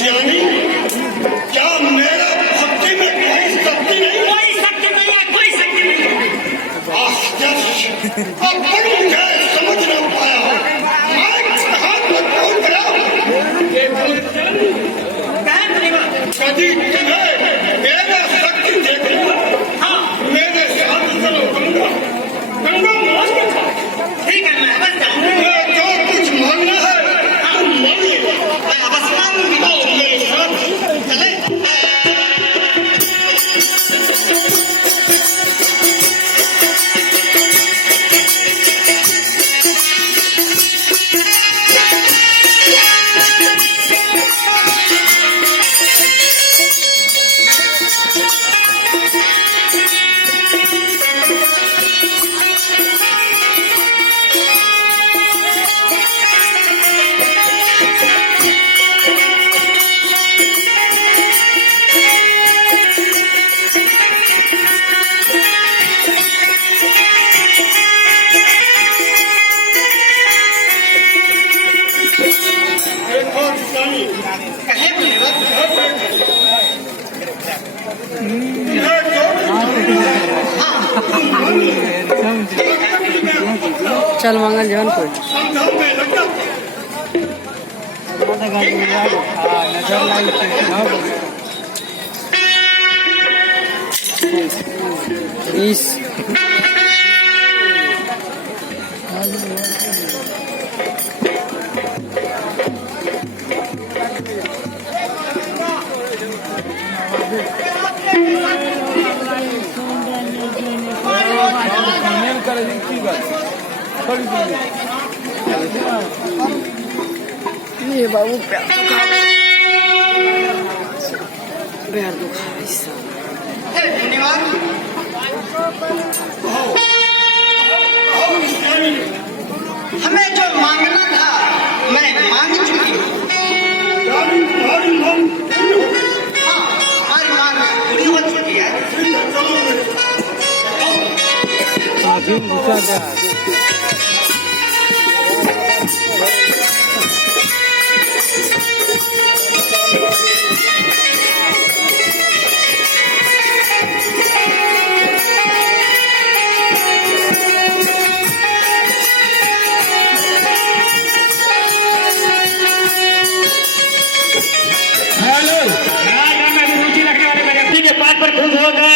यानी क्या मेरा भक्ति में कोई शक्ति नहीं? कोई शक्ति नहीं है, कोई शक्ति नहीं है। आश्चर्य! अब मुझे समझ नहीं पाया। मैं कहाँ तक पहुँच गया? कभी तुम्हें मेरा शक्ति देख लिया? हाँ, मेरे साथ चलो गंगा। गंगा मान के था। ठीक है, मैं बस जाऊंगा। जो कुछ मांगना है तुम मांगिए। मैं बस मांगूंगी। मेरे साथ चले। देखो स्वामी, कहे बोलेगा? ये जो चल मंगल जवन कोई समझो में लगा। नजर लाई बीस ये बाबू पैर दुखा ऐसा धन्यवाद। हमें जो मांगना था मैं मांग चुकी हूँ। तुम्हारी मांग हाँ, हमारी मांग पूरी हो चुकी है। राजा में रुचि रखने वाले व्यक्ति के पास पर खुश होकर